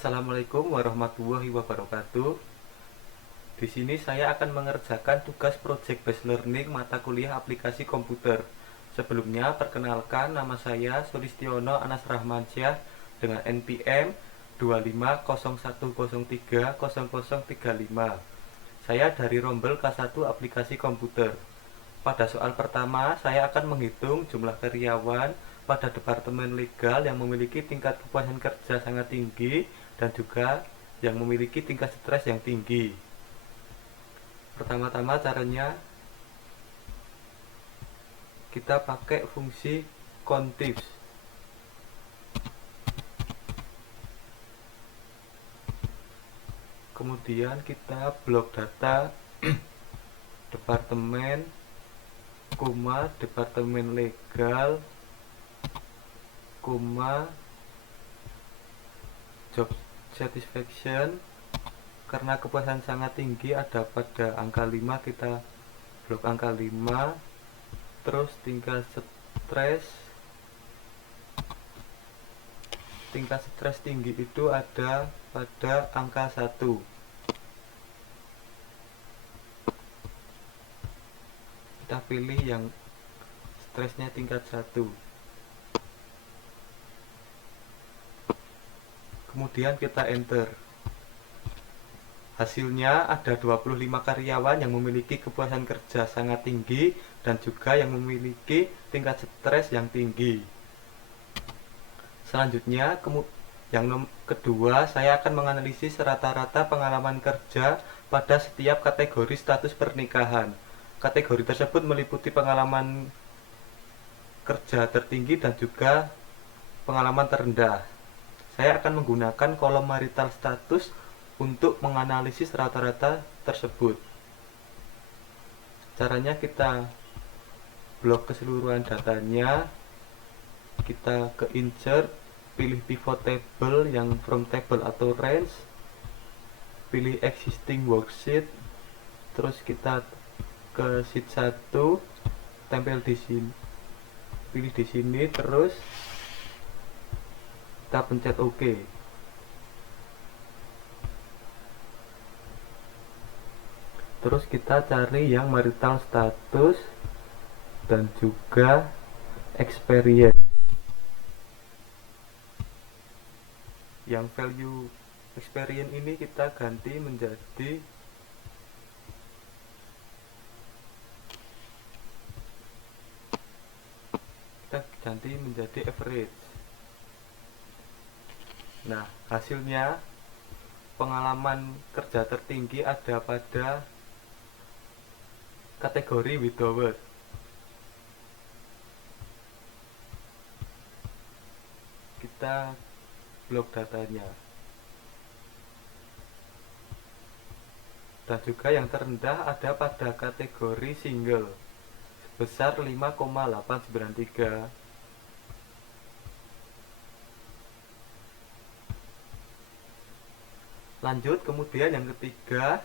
Assalamualaikum warahmatullahi wabarakatuh. Di sini saya akan mengerjakan tugas project based learning mata kuliah aplikasi komputer. Sebelumnya, perkenalkan, nama saya Sulistiono Anas Rahmansyah dengan NPM 2501030035. Saya dari Rombel K1 aplikasi komputer. Pada soal pertama, saya akan menghitung jumlah karyawan pada Departemen Legal yang memiliki tingkat kepuasan kerja sangat tinggi dan juga yang memiliki tingkat stres yang tinggi. Pertama-tama caranya kita pakai fungsi contifs. Kemudian kita blok data departemen, departemen legal, job satisfaction. Karena kepuasan sangat tinggi ada pada angka 5, kita blok angka 5. Terus tingkat stres tinggi itu ada pada angka 1. Kita pilih yang stresnya tingkat 1. Kemudian kita enter. Hasilnya ada 25 karyawan yang memiliki kepuasan kerja sangat tinggi dan juga yang memiliki tingkat stres yang tinggi. Selanjutnya, yang kedua, saya akan menganalisis rata-rata pengalaman kerja pada setiap kategori status pernikahan. Kategori tersebut meliputi pengalaman kerja tertinggi dan juga pengalaman terendah. Saya akan menggunakan kolom marital status untuk menganalisis rata-rata tersebut. Caranya kita blok keseluruhan datanya, kita ke insert, pilih pivot table yang from table atau range, pilih existing worksheet, terus kita ke sheet 1, tempel di sini, pilih di sini, terus kita pencet OK. Terus kita cari yang marital status dan juga experience. Yang value experience ini kita ganti menjadi average. Nah, hasilnya pengalaman kerja tertinggi ada pada kategori widower. Kita blok datanya. Dan juga yang terendah ada pada kategori single sebesar 5,893. Lanjut, kemudian yang ketiga,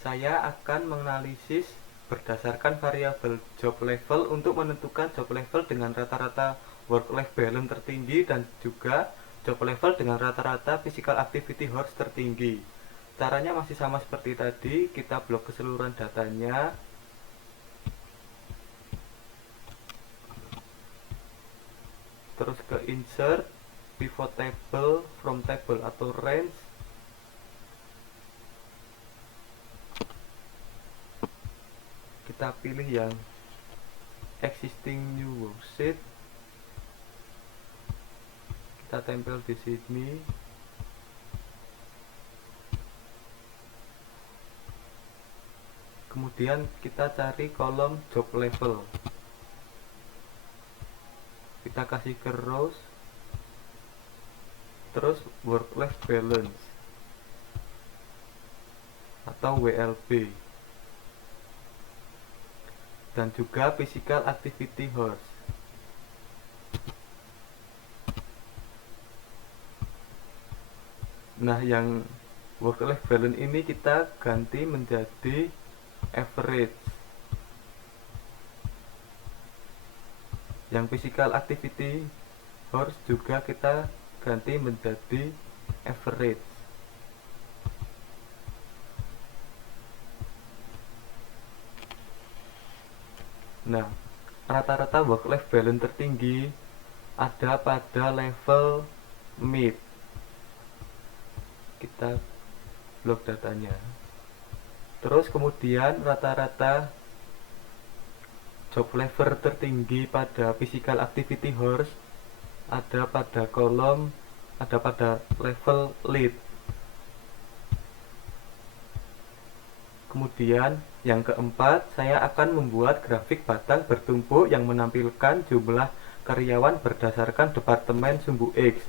saya akan menganalisis berdasarkan variabel job level untuk menentukan job level dengan rata-rata work-life balance tertinggi dan juga job level dengan rata-rata physical activity hours tertinggi. Caranya masih sama seperti tadi, kita blok keseluruhan datanya, terus ke insert, pivot table, from table atau range, kita pilih yang existing new worksheet, kita tempel di sini. Kemudian kita cari kolom job level, kita kasih ke rows, terus work life balance atau WLB, dan juga physical activity hours. Nah, yang work life balance ini kita ganti menjadi average. Yang physical activity hours juga kita ganti menjadi average. Nah, rata-rata work life balance tertinggi ada pada level mid. Kita blok datanya. Terus kemudian rata-rata job level tertinggi pada physical activity horse ada pada level lead. Kemudian yang keempat, saya akan membuat grafik batang bertumpuk yang menampilkan jumlah karyawan berdasarkan departemen sumbu X,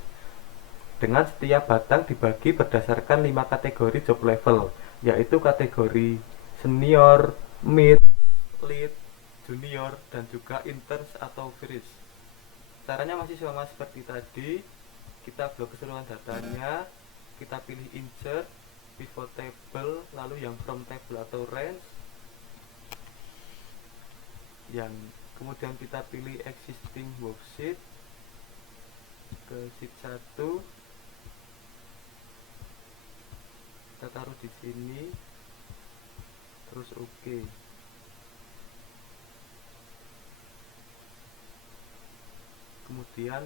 dengan setiap batang dibagi berdasarkan 5 kategori job level, yaitu kategori senior, mid, lead, junior, dan juga interns atau fresh. Caranya masih sama seperti tadi. Kita blok keseluruhan datanya, kita pilih insert, pivot table, lalu yang from table atau range, yang kemudian kita pilih existing worksheet ke sheet 1, kita taruh di sini, terus oke. Kemudian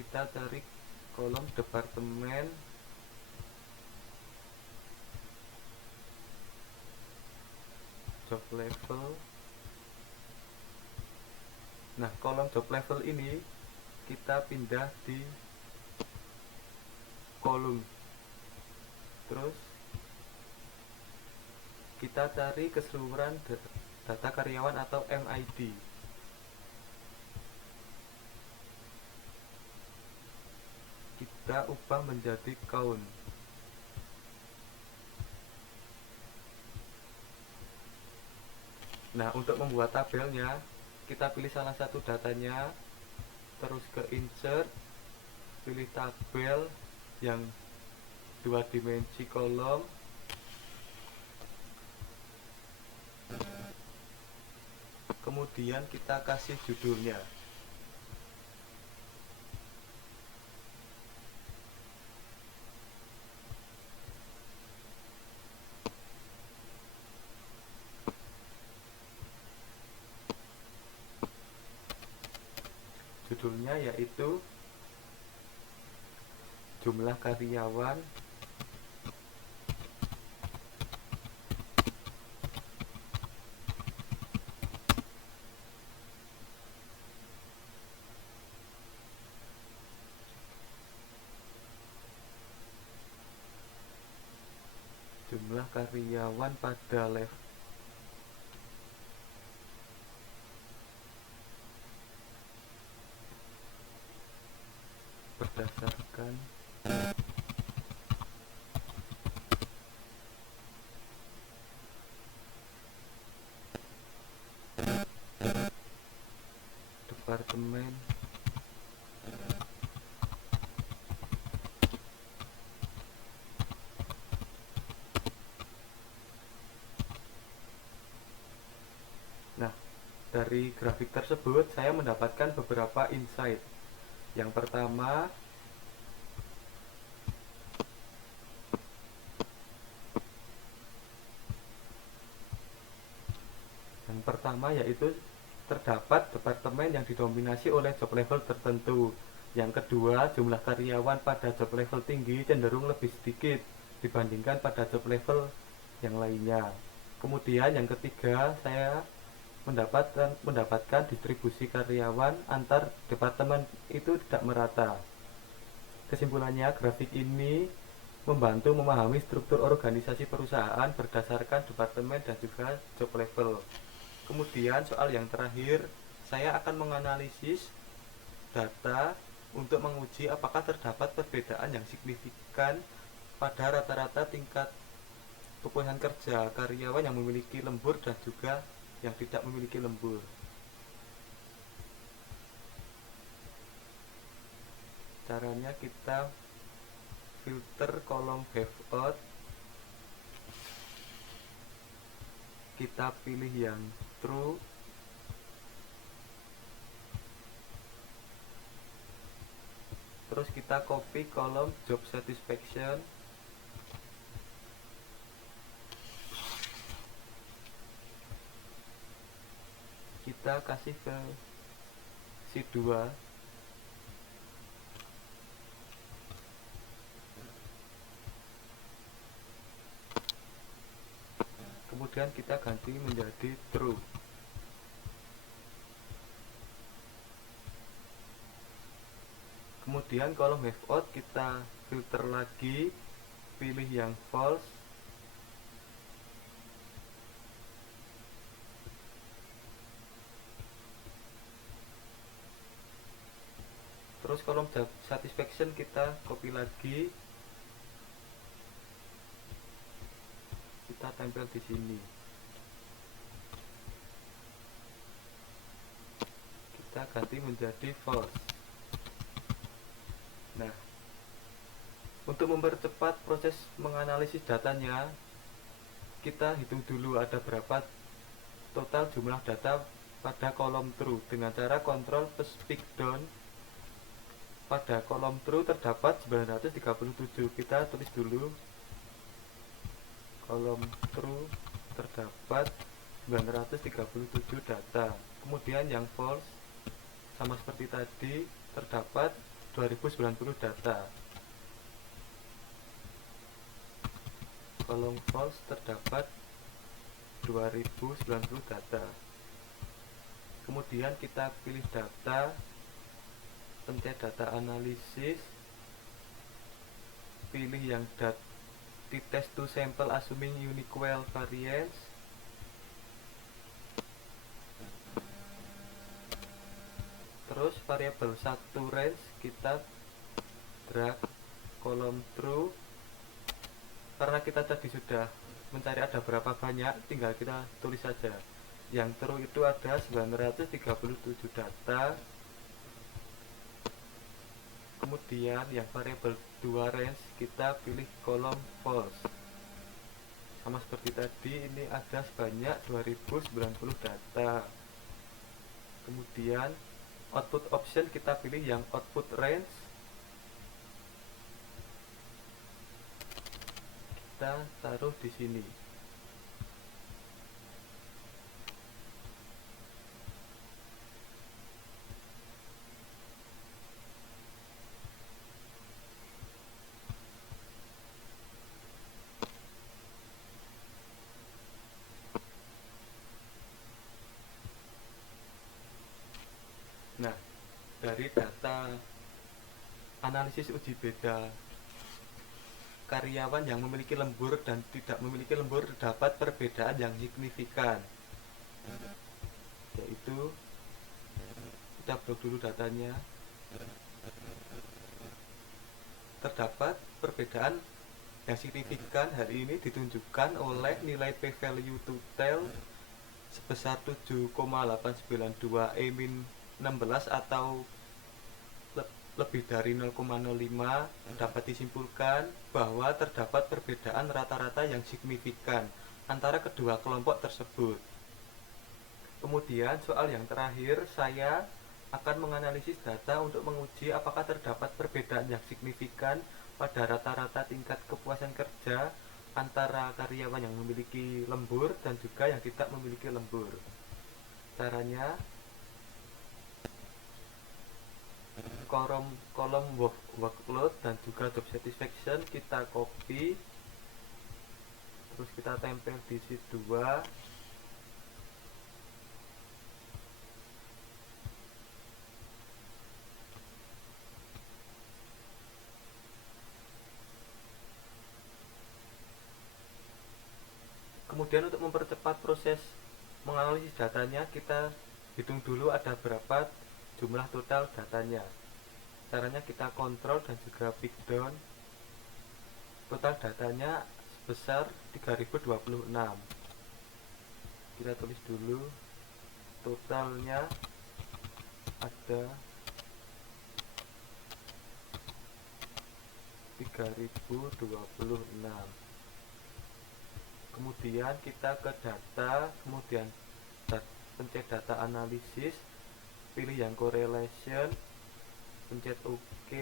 kita cari kolom departemen, job level. Nah, kolom job level ini kita pindah di kolom. Terus kita cari keseluruhan data karyawan atau MID. Kita ubah menjadi count. Nah, untuk membuat tabelnya, kita pilih salah satu datanya, terus ke insert, pilih tabel yang 2 dimensi kolom, kemudian kita kasih judulnya. Judulnya yaitu jumlah karyawan pada level berdasarkan departemen Nah, dari grafik tersebut saya mendapatkan beberapa insight. Yang pertama yaitu terdapat departemen yang didominasi oleh job level tertentu. Yang kedua, jumlah karyawan pada job level tinggi cenderung lebih sedikit dibandingkan pada job level yang lainnya. Kemudian yang ketiga, saya mendapatkan distribusi karyawan antar departemen itu tidak merata. Kesimpulannya, grafik ini membantu memahami struktur organisasi perusahaan berdasarkan departemen dan juga job level. Kemudian soal yang terakhir, saya akan menganalisis data untuk menguji apakah terdapat perbedaan yang signifikan pada rata-rata tingkat kepuasan kerja karyawan yang memiliki lembur dan juga yang tidak memiliki lembur. Caranya kita filter kolom have out, kita pilih yang true, Terus kita copy kolom job satisfaction, kita kasih ke sheet 2. Kemudian kita ganti menjadi true. Kemudian kolom have out kita filter lagi, pilih yang false. Terus kolom job satisfaction kita copy lagi, kita tempel di sini. Kita ganti menjadi false. Nah, untuk mempercepat proses menganalisis datanya, kita hitung dulu ada berapa total jumlah data pada kolom true dengan cara kontrol plus pick down. Pada kolom true terdapat 937. Kita tulis dulu kolom true terdapat 937 data. Kemudian yang false sama seperti tadi, terdapat 2090 data. Kolom false terdapat 2090 data. Kemudian kita pilih data, pencet data analisis, pilih yang test to sample assuming unique well variance. Terus variabel 1 range kita drag kolom true. Karena kita tadi sudah mencari ada berapa banyak, tinggal kita tulis saja. Yang true itu ada 937 data. Kemudian yang variabel 2 range kita pilih kolom false. Sama seperti tadi, ini ada sebanyak 2090 data. Kemudian output option kita pilih yang output range. Kita taruh di sini. Nah, dari data analisis uji beda karyawan yang memiliki lembur dan tidak memiliki lembur terdapat perbedaan yang signifikan, yaitu kita blok dulu datanya. Terdapat perbedaan yang signifikan hari ini ditunjukkan oleh nilai p-value total sebesar 7,892 E-16 atau lebih dari 0,05. Dapat disimpulkan bahwa terdapat perbedaan rata-rata yang signifikan antara kedua kelompok tersebut. Kemudian soal yang terakhir, saya akan menganalisis data untuk menguji apakah terdapat perbedaan yang signifikan pada rata-rata tingkat kepuasan kerja antara karyawan yang memiliki lembur dan juga yang tidak memiliki lembur. Caranya, kolom workload dan juga job satisfaction kita copy, terus kita tempel di sheet 2. Kemudian untuk mempercepat proses menganalisis datanya, kita hitung dulu ada berapa jumlah total datanya. Caranya kita kontrol dan juga pick down. Total datanya sebesar 3026. Kita tulis dulu totalnya ada 3026. Kemudian kita ke data, kemudian pencet data analisis, pilih yang correlation, pencet OK.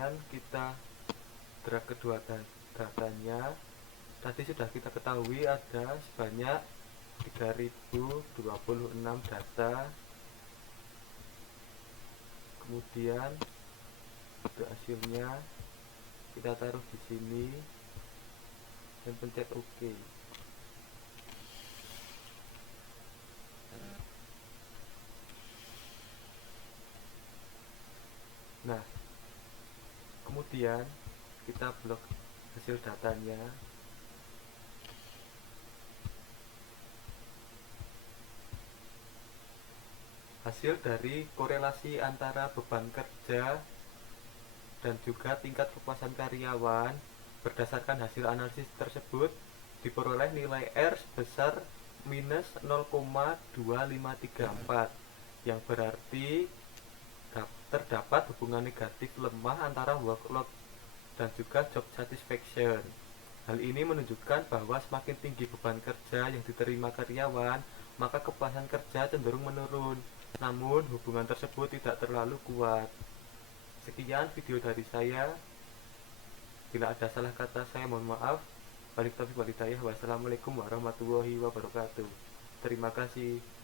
kemudian kita drag kedua datanya. Tadi sudah kita ketahui ada sebanyak 3026 data. Kemudian untuk hasilnya kita taruh di sini dan pencet OK. Nah, kemudian kita blok hasil datanya. Hasil dari korelasi antara beban kerja dan juga tingkat kepuasan karyawan. Berdasarkan hasil analisis tersebut diperoleh nilai R sebesar minus 0,2534, yang berarti terdapat hubungan negatif lemah antara workload dan juga job satisfaction. Hal ini menunjukkan bahwa semakin tinggi beban kerja yang diterima karyawan, maka kepuasan kerja cenderung menurun. Namun hubungan tersebut tidak terlalu kuat. Sekian video dari saya. Bila ada salah kata saya mohon maaf. Balik taufiq wal hidayah. Wassalamualaikum warahmatullahi wabarakatuh. Terima kasih.